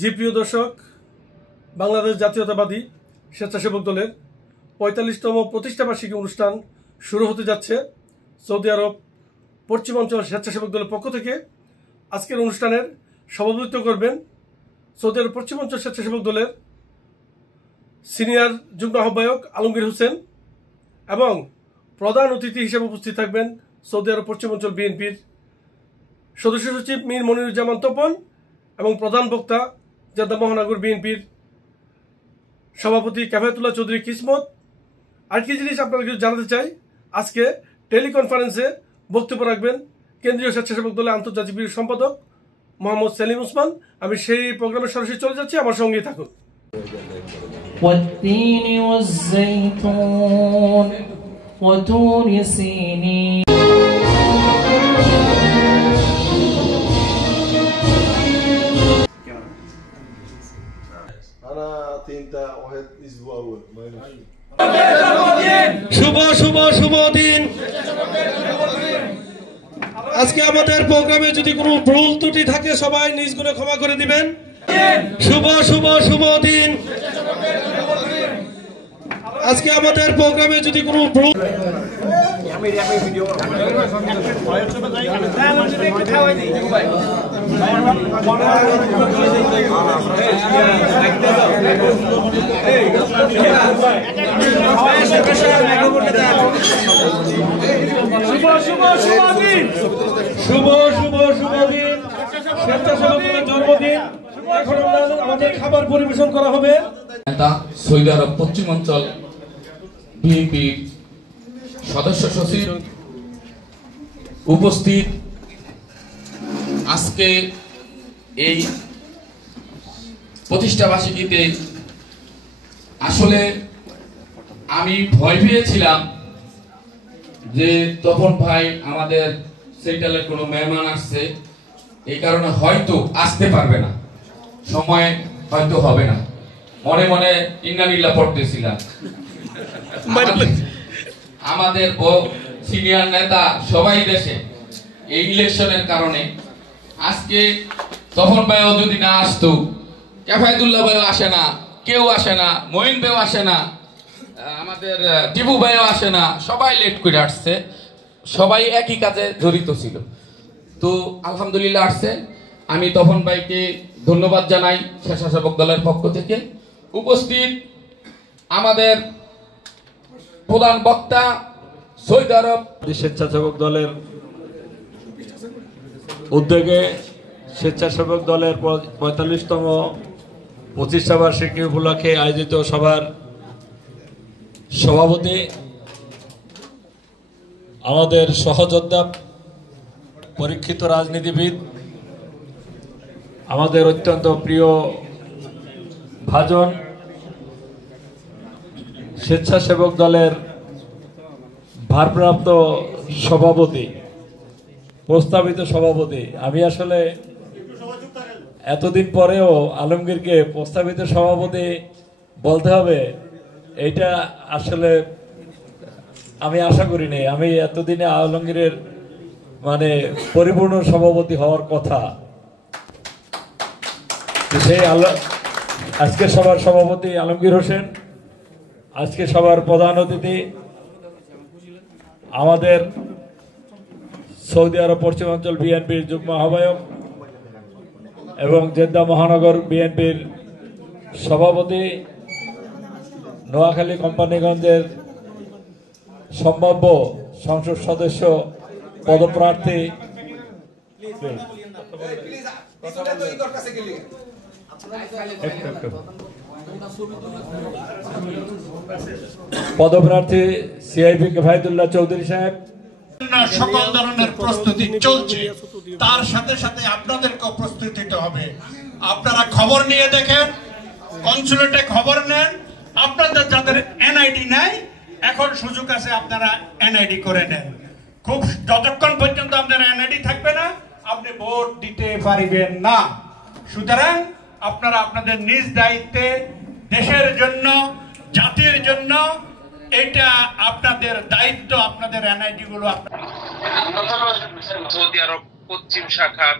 জি প্রিয় দর্শক, বাংলাদেশ জাতীয়তাবাদী স্বেচ্ছাসেবক দলের ৪৫তম প্রতিষ্ঠাবার্ষিকী অনুষ্ঠান শুরু হতে যাচ্ছে। সৌদি আরব পশ্চিমাঞ্চল স্বেচ্ছাসেবক দলের পক্ষ থেকে আজকের অনুষ্ঠানের সভাপতিত্ব করবেন সৌদি আরব পশ্চিমাঞ্চল স্বেচ্ছাসেবক দলের সিনিয়র যুগ্ম আহ্বায়ক আলমগীর হোসেন এবং প্রধান অতিথি হিসেবে উপস্থিত থাকবেন সৌদি আরব পশ্চিমাঞ্চল বিএনপির সদস্য সচিব মীর মনিরুজ্জামান তপন এবং প্রধান বক্তা জেদ্দা মহানগর বিএনপির সভাপতি কাফায়েতুল্লাহ চৌধুরী কিসমত। আরেকটি জিনিস আপনাদের কিছু জানাতে চাই, আজকে টেলিকনফারেন্সে বক্তব্য রাখবেন কেন্দ্রীয় স্বেচ্ছাসেবক দলের আন্তর্জাতিক ব্যুরো সম্পাদক মোহাম্মদ সেলিম ওসমান। আমি সেই প্রোগ্রামে সরাসরি চলে যাচ্ছি, আমার সঙ্গেই থাকুন। والتين والزيتون وطور سينين أنا تينتا واحد أسبوع أول ما শুভ শুভ শুভ দিন। আজকে আমাদের প্রোগ্রামে যদি কোনো ভুল ত্রুটি থাকে সবাই নিজ গুণে ক্ষমা করে দিবেন। শুভ শুভ শুভ দিন। আজকে আমাদের প্রোগ্রামে যদি কোনো ভুল শুভ শুভ শুভ দিন, স্বেচ্ছাসেবকের জন্মদিন। এখন আমাদের খাবার পরিবেশন করা হবে। সৌদি আরব পশ্চিমাঞ্চল বিএনপির সদস্য সচিব উপস্থিত। আজকে এই প্রতিষ্ঠাবার্ষিকীতে আসলে আমি ভয় পেয়েছিলাম যে তপন ভাই আমাদের সেন্ট্রালের কোনো মেহমান আসছে, এই কারণে হয়তো আসতে পারবে না, সময় হয়তো হবে না। মনে মনে ইন্নালিল্লাহ পড়তেছিলাম। আমাদের সিনিয়র নেতা সবাই দেশে এই ইলেকশনের কারণে আজকে তপন ভাইও যদি না আসতো, কাফায়েতুল্লাহ ভাইও আসে না, কেউ আসে না, মঈন ভাইও আসে না, আমাদের টিপু ভাইও আসে না, সবাই লেট করে আসছে, সবাই একই কাজে জড়িত ছিল। তো আলহামদুলিল্লাহ আসছে। আমি তপন ভাইকে ধন্যবাদ জানাই স্বেচ্ছাসেবক দলের পক্ষ থেকে। উপস্থিত আমাদের প্রধান বক্তা সৌদি আরব স্বেচ্ছাসেবক দলের উদ্যোগে স্বেচ্ছাসেবক দলের ৪৫তম প্রতিষ্ঠাবার্ষিকী উপলক্ষে আয়োজিত সভার সভাপতি আমাদের সহযোদ্ধা পরীক্ষিত রাজনীতিবিদ, আমাদের অত্যন্ত প্রিয় ভাজন স্বেচ্ছাসেবক দলের ভারপ্রাপ্ত সভাপতি, প্রস্তাবিত সভাপতি। আমি আসলে এতদিন পরেও আলমগীরকে প্রস্তাবিত সভাপতি বলতে হবে, এইটা আসলে আমি আশা করিনি। আমি এতদিনে আলমগীরের পরিপূর্ণ সভাপতি হওয়ার কথা। সেই আজকে সভার সভাপতি আলমগীর হোসেন, আজকে সভার প্রধান অতিথি আমাদের সৌদি আরব পশ্চিমাঞ্চল বিএনপির যুগ্ম আহ্বায়ক এবং জেদ্দা মহানগর বিএনপির সভাপতি, নোয়াখালী কোম্পানিগঞ্জের সম্ভাব্য সংসদ সদস্য পদপ্রার্থী সিআইপি কাফায়েতুল্লাহ চৌধুরী সাহেব। সকল ধরনের প্রস্তুতি চলছে, তার সাথে সাথে আপনাদেরকেও প্রস্তুতি নিতে হবে। আপনারা খবর নিয়ে দেখেন, কনসুলেটে খবর নেন। আপনাদের যাদের এনআইডি নাই, এখন সুযোগ আছে, আপনারা এনআইডি করে নেন। খুব যতক্ষণ পর্যন্ত আপনার এনআইডি থাকবে না, আপনি ভোট দিতে পারবেন না। সুতরাং আপনারা আপনাদের নিজ দায়িত্বে দেশের জন্য, জাতির জন্য, এটা আপনাদের দায়িত্ব। আপনাদের এনআইডি গুলো সৌদি আরব পশ্চিম শাখার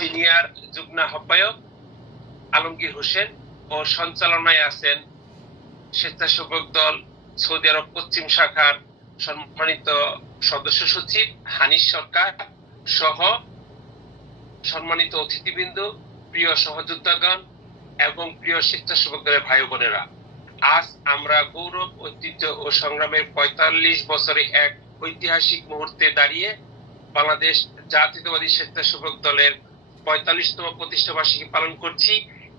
সিনিয়র যুগ্ম আহ্বায়ক আলমগীর হোসেন ও সঞ্চালনায় আছেন স্বেচ্ছাসেবক দল সৌদি আরব পশ্চিম শাখার সম্মানিত সদস্য সচিব হানিফ সরকার সহ সম্মানিত অতিথিবৃন্দ, প্রিয় সহযোদ্ধাগণ এবং প্রিয় স্বেচ্ছাসেবক দলের ভাই বোনেরা, আজ আমরা গৌরব, ঐতিহ্য ও সংগ্রামের ৪৫ বছরে এক ঐতিহাসিক মুহূর্তে দাঁড়িয়ে বাংলাদেশ জাতীয়তাবাদী স্বেচ্ছাসেবক দলের ৪৫তম প্রতিষ্ঠাবার্ষিকী পালন করছি।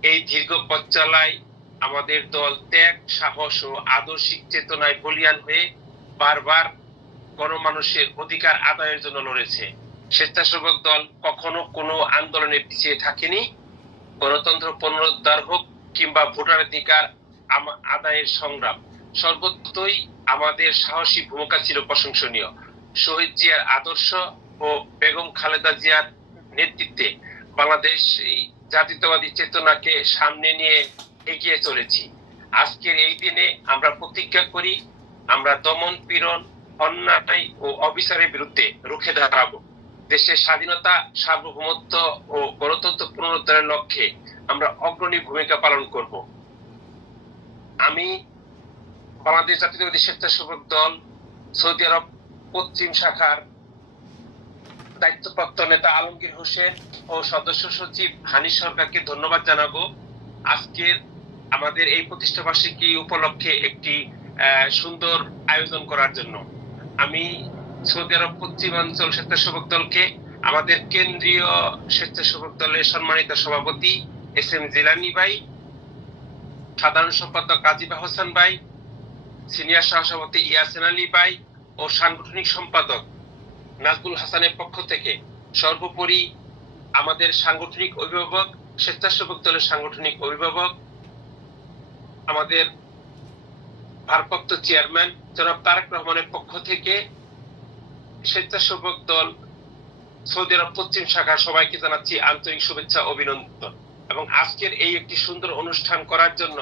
এই দীর্ঘ পথ চলায় আমাদের দল ত্যাগ, সাহস ও আদর্শিক চেতনায় বলীয়ান হয়ে বারবার গণমানুষের অধিকার আদায়ের জন্য লড়েছে। স্বেচ্ছাসেবক দল কখনো কোনো আন্দোলনে পিছিয়ে থাকেনি। গণতন্ত্র পুনরুদ্ধার হোক কিংবা ভোটাধিকার আদায়ের সংগ্রাম, সর্বত্রই আমাদের সাহসী ভূমিকা ছিল প্রশংসনীয়। শহীদ জিয়ার আদর্শ ও বেগম খালেদা জিয়ার নেতৃত্বে বাংলাদেশ জাতীয়তাবাদী চেতনাকে সামনে নিয়ে এগিয়ে চলেছি। আজকের এই দিনে আমরা প্রতিজ্ঞা করি, আমরা দমন পীড়ন, অন্যায় ও অবিচারের বিরুদ্ধে রুখে দাঁড়াবো। দেশের স্বাধীনতা, সার্বভৌমত্ব ও গণতন্ত্র পুনরুদ্ধারের লক্ষ্যে আমরা অগ্রণী ভূমিকা পালন করব। আমি বাংলাদেশ জাতীয়তাবাদী স্বেচ্ছাসেবক দল সৌদি আরব পশ্চিম শাখার দায়িত্বপ্রাপ্ত নেতা আলমগীর হোসেন ও সদস্য সচিব হানিফ সরকারকে ধন্যবাদ জানাবো আজকের আমাদের এই প্রতিষ্ঠাবার্ষিকী উপলক্ষে একটি সুন্দর আয়োজন করার জন্য। আমি সৌদি আরব পশ্চিমাঞ্চল স্বেচ্ছাসেবক দলকে আমাদের কেন্দ্রীয় স্বেচ্ছাসেবক দলের সম্মানিত সভাপতি SM জিলানী ভাই, সাধারণ সম্পাদক কাজী হোসেন ভাই, সিনিয়র সহসভাপতি ইয়াসিন আলী ভাই ও সাংগঠনিক সম্পাদক নাজবুল হাসানের পক্ষ থেকে, সর্বোপরি আমাদের সাংগঠনিক অভিভাবক, স্বেচ্ছাসেবক দলের সাংগঠনিক অভিভাবক, আমাদের ভারপ্রাপ্ত চেয়ারম্যান জনাব তারেক রহমানের পক্ষ থেকে স্বেচ্ছাসেবক দল সৌদি আরব পশ্চিম শাখা সবাইকে জানাচ্ছি আন্তরিক শুভেচ্ছা, অভিনন্দন। এবং আজকের এই একটি সুন্দর অনুষ্ঠান করার জন্য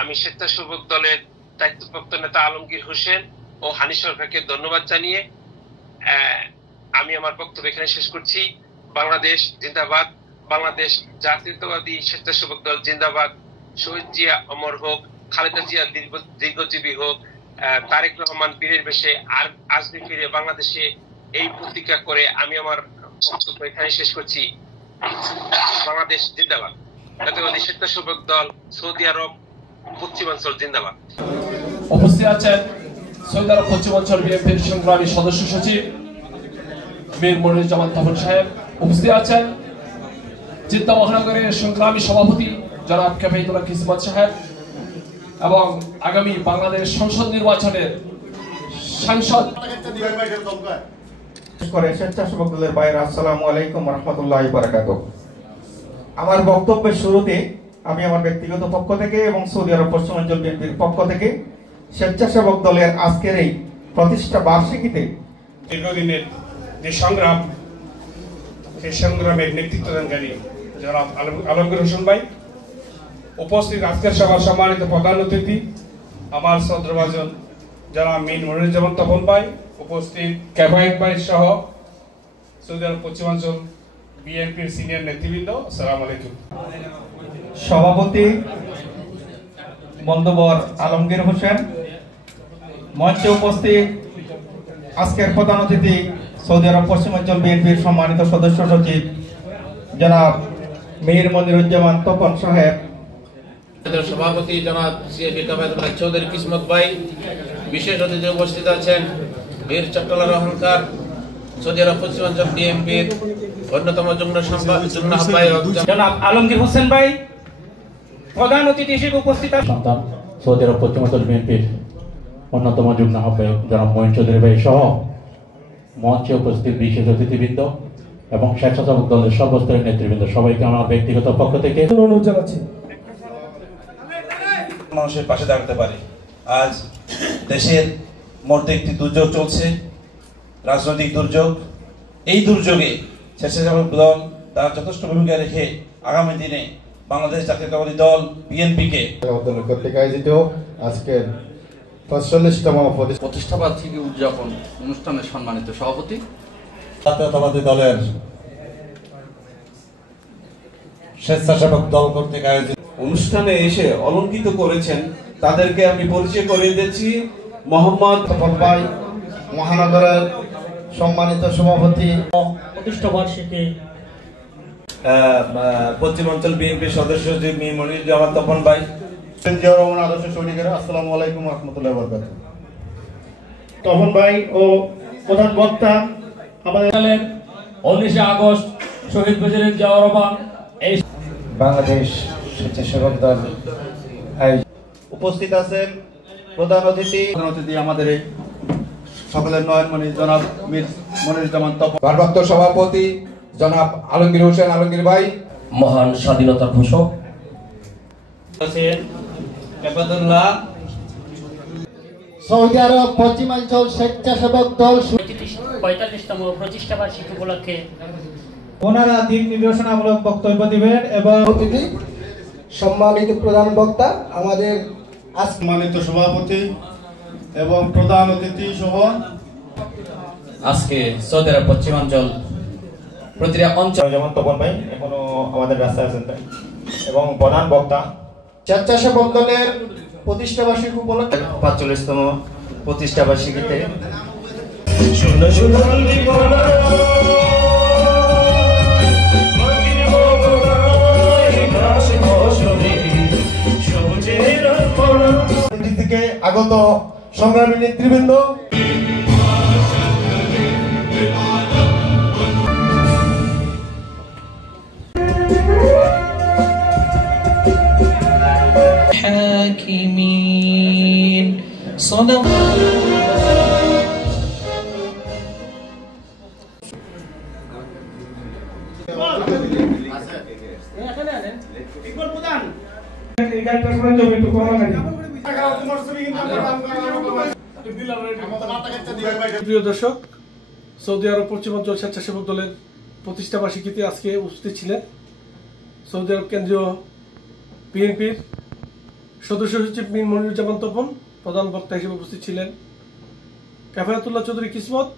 আমি স্বেচ্ছাসেবক দলের দায়িত্বপ্রাপ্ত নেতা আলমগীর হোসেন ও হানিফ সরকারকে ধন্যবাদ জানিয়ে আমি আমার বক্তব্য এখানে শেষ করছি। বাংলাদেশ জিন্দাবাদ, বাংলাদেশ জাতীয়তাবাদী স্বেচ্ছাসেবক দল জিন্দাবাদ। শহীদ জিয়া অমর হোক, খালেদা জিয়া দীর্ঘজীবী হোক, তারেক রহমান বীরের বেশে আর আসবে ফিরে বাংলাদেশে, এই প্রতিজ্ঞা করে আমি আমার বক্তব্য এখানে শেষ করছি। বাংলাদেশ জিন্দাবাদ, জাতীয়তাবাদী স্বেচ্ছাসেবক দল সৌদি আরব পশ্চিমাঞ্চল জিন্দাবাদ। উপস্থিত আছেন সৌদি আরব পশ্চিমাঞ্চল বিএনপির সংগ্রামী সদস্য সচিব মীর মনিরুজ্জামান তপন সাহেব। উপস্থিত আছেন জেদ্দা মহানগরের সংগ্রামী সভাপতি জনাব কাফাইতুল্লাহ কিসমত সাহেব এবং আগামী বাংলাদেশ সংসদ নির্বাচনের সাংসদ। স্বেচ্ছাসেবক দলের ভাইয়েরা, আসসালামু আলাইকুম ওয়া রাহমাতুল্লাহি ওয়া বারাকাতুহু। আমার বক্তব্যের শুরুতে আমি আমার ব্যক্তিগত পক্ষ থেকে এবং সৌদি আরব পশ্চিমাঞ্চল বিএনপির পক্ষ থেকে স্বেচ্ছাসেবক দলের আজকের এই প্রতিষ্ঠা বার্ষিকীতে দীর্ঘদিনের যে সংগ্রাম, সেই সংগ্রামের নেতৃত্বদানকারী জনাব আলমগীর হোসেন ভাই, উপস্থিত আজকের সভার সম্মানিত প্রধান অতিথি আমার শ্রদ্ধাভাজন জনাব মীর মনিরুজ্জামান তপন ভাই, উপস্থিত ক্যাফায়েত ভাই সহ সৌদি আরব পশ্চিমাঞ্চল বিএনপির সিনিয়র নেতৃবৃন্দ, আসসালামু আলাইকুম। সভাপতি বন্ধুবর আলমগীর হোসেন, মঞ্চে উপস্থিত আজকের প্রধান অতিথি সৌদি আরব পশ্চিমাঞ্চল বিএনপির সম্মানিত সদস্য সচিব জনাব মীর মনিরুজ্জামান তপন সাহেব, সভাপতি জনাব সিএপি কাফায়েতুল্লাহ চৌধুরী কিসমত ভাই, বিশেষ অতিথি উপস্থিত আছেন বীর চট্টলার অহংকার সৌদি আরব পশ্চিমাঞ্চল বিএনপির অন্যতম যুগ্ম আহ্বায়ক জনাব আলমগীর হোসেন ভাই, প্রধান অতিথি হিসেবে উপস্থিত সন্তান সৌদি আরব পশ্চিমাঞ্চল বিএনপির অন্যতম যুগ্ম আহ্বায়ক জনাব মঈন চৌধুরী ভাই সহ মঞ্চে উপস্থিত বিশেষ অতিথিবৃন্দ এবং স্বেচ্ছাসেবক দলের সর্বস্তরের নেতৃবৃন্দ, সবাইকে আমার ব্যক্তিগত পক্ষ থেকে অনুরোধ জানাচ্ছি। মানুষের পাশে দাঁড়াতে পারে। আজ দেশের মধ্যে একটি দুর্যোগ চলছে, রাজনৈতিক দুর্যোগ। এই দুর্যোগে স্বেচ্ছাসেবক দল তার যথেষ্ট ভূমিকা রেখে আগামী দিনে বাংলাদেশ জাতীয়তাবাদী দল বিএনপিকে কর্তৃক আয়োজিত আজকের ৪৫তম প্রতিষ্ঠাবার্ষিকী উদযাপন অনুষ্ঠানের সম্মানিত সভাপতি, জাতীয়তাবাদী দলের স্বেচ্ছাসেবক দল কর্তৃক আয়োজিত অনুষ্ঠানে এসে অলঙ্কিত করেছেন তাদেরকে আমি পরিচয় করিয়ে দিচ্ছি। মোহাম্মদ ভাই মহানগরের সম্মানিত সভাপতি প্রতিষ্ঠা বার্ষিকী পশ্চিমাঞ্চল বিএনপির সদস্য সচিব মীর মনিরুজ্জামান তপন ভাই, জিয়াউর রহমান আদর্শ সৈনিকেরা, আসসালামু আলাইকুম ওয়া রাহমাতুল্লাহি ওয়া বারাকাতুহু। তপন ভাই ও প্রধান বক্তা আমাদের 19 আগস্ট শহীদ প্রেসিডেন্ট জিয়াউর রহমান এই বাংলাদেশ স্বেচ্ছাসেবক দল উপস্থিত আছেন প্রধান অতিথি আমাদের সকলের নয়নমণি জনাব মীর মনিরুজ্জামান তপন, ভারপ্রাপ্ত সভাপতি জনাব আলমগীর হোসেন আলমগীর ভাই, মহান স্বাধীনতার ঘোষক কেফাতুল্লাহ, সৌদি আরব পশ্চিমাঞ্চল স্বেচ্ছাসেবক দল 45তম প্রতিষ্ঠা বার্ষিকী উপলক্ষে ওনারা দিক নির্দেশনামূলক বক্তব্য দিবেন এবং অতিথি সম্মানিত প্রধান বক্তা আমাদের সম্মানিত সভাপতি এবং প্রধান অতিথি সহ আজকে সৌদি আরব পশ্চিমাঞ্চল প্রতিটা অঞ্চল যেমন তপন ভাই এখনো আমাদের রাস্তায় আছেন তাই, এবং প্রধান বক্তা স্বেচ্ছাসেবক দলের প্রতিষ্ঠা বার্ষিকী উপলক্ষে 45তম প্রতিষ্ঠা বার্ষিকীতে থেকে আগত সংগ্রামী নেতৃবৃন্দ, حاكمين صدق প্রিয় দর্শক, সৌদি আরব পশ্চিমাঞ্চল স্বেচ্ছাসেবক দলের প্রতিষ্ঠা বার্ষিকীতে আজকে উপস্থিত ছিলেন সৌদি আরব কেন্দ্রীয় বিএনপির সদস্য সচিব মীর মনিরুজ্জামান তপন, প্রধান বক্তা হিসেবে উপস্থিত ছিলেন কেফায়াতুল্লাহ চৌধুরী কিসমত,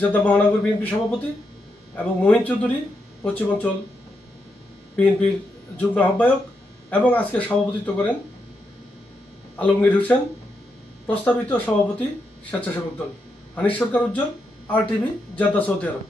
জেদ্দা মহানগর বিএনপি সভাপতি, এবং মহিন চৌধুরী পশ্চিমাঞ্চল বিএনপির যুগ্ম আহ্বায়ক, এবং আজকে সভাপতিত্ব করেন আলমগীর হোসেন, প্রস্তাবিত সভাপতি স্বেচ্ছাসেবক দল। হানিফ সরকার উজ্জ্বল, RTV, জেদ্দা, সৌদি আরব।